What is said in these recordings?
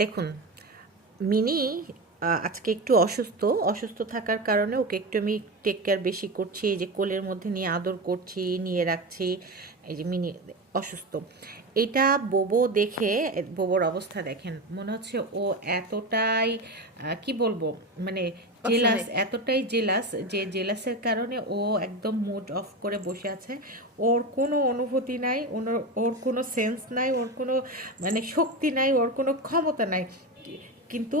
দেখুন, মিনি আজকে একটু অসুস্থ। অসুস্থ থাকার কারণে ওকে একটু আমি টেক কেয়ার বেশি করছি। এই যে কোলের মধ্যে নিয়ে আদর করছি, নিয়ে রাখছি। এই যে মিনি অসুস্থ, এটা বোবো দেখে, বোবোর অবস্থা দেখেন, মনে হচ্ছে ও এতটাই কি বলবো, মানে জেলাস, অসহায়। এতটাই জেলাস যে জেলাসের কারণে ও একদম মুড অফ করে বসে আছে। ওর কোনো অনুভূতি নাই, ওর কোনো সেন্স নাই, ওর কোনো মানে শক্তি নাই, ওর কোনো ক্ষমতা নাই। কিন্তু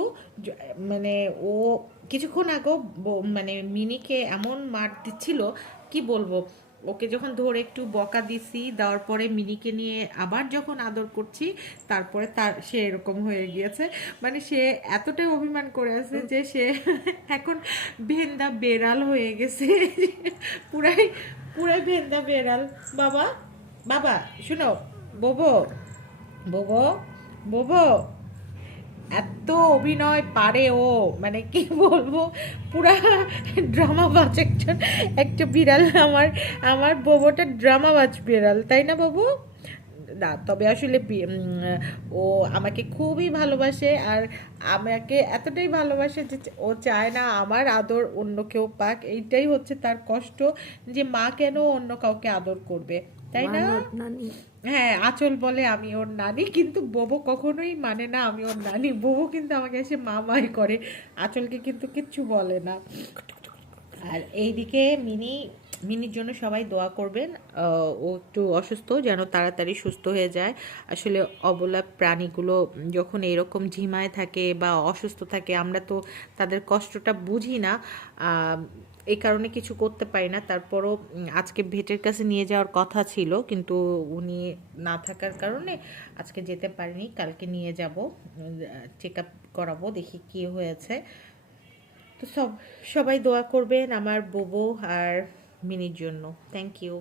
মানে ও কিছুক্ষণ আগেও মানে মিনিকে এমন মার দিচ্ছিল, কি বলবো। ওকে যখন ধরে একটু বকা দিছি, দেওয়ার পরে মিনিকে নিয়ে আবার যখন আদর করছি, তারপরে সে এরকম হয়ে গিয়েছে। মানে সে এতটাই অভিমান করে আছে যে সে এখন ভেন্দা বেড়াল হয়ে গেছে। পুরাই পুরাই ভেন্দা বেড়াল। বাবা, বাবা, শুনো, বোবো, বোবো, বোবো, এত অভিনয় পারে ও, মানে কি বলবো, পুরা ড্রামাবাজ একটা একটা বিড়াল। আমার আমার বোবোটা ড্রামাবাজ বিড়াল, তাই না বাবু? না, তবে আসলে ও আমাকে খুবই ভালোবাসে। আর আমাকে এতটাই ভালোবাসে যে ও চায় না আমার আদর অন্য কেউ পাক। এইটাই হচ্ছে তার কষ্ট, যে মা কেন অন্য কাউকে আদর করবে, তাই না? মানদ নানি। হ্যাঁ, আঁচল বলে আমি ওর নানি, কিন্তু বোবো কখনোই মানে না আমি ওর নানি। বোবো কিন্তু আমাকে এসে মামাই করে, আঁচলকে কিন্তু কিচ্ছু বলে না। আর এইদিকে মিনির জন্য সবাই দোয়া করবেন। ও একটু অসুস্থ, যেন তাড়াতাড়ি সুস্থ হয়ে যায়। আসলে অবলা প্রাণীগুলো যখন এরকম ঝিমায় থাকে বা অসুস্থ থাকে, আমরা তো তাদের কষ্টটা বুঝি না। আহ, এই কারণে কিছু করতে পারি না। তারপরও আজকে ভেটের কাছে নিয়ে যাওয়ার কথা ছিল, কিন্তু উনি না থাকার কারণে আজকে যেতে পারিনি। কালকে নিয়ে যাব, চেক আপ করাবো, দেখি কি হয়েছে। তো সবাই দোয়া করবেন আমার বুবু আর মিনির জন্য। Thank you.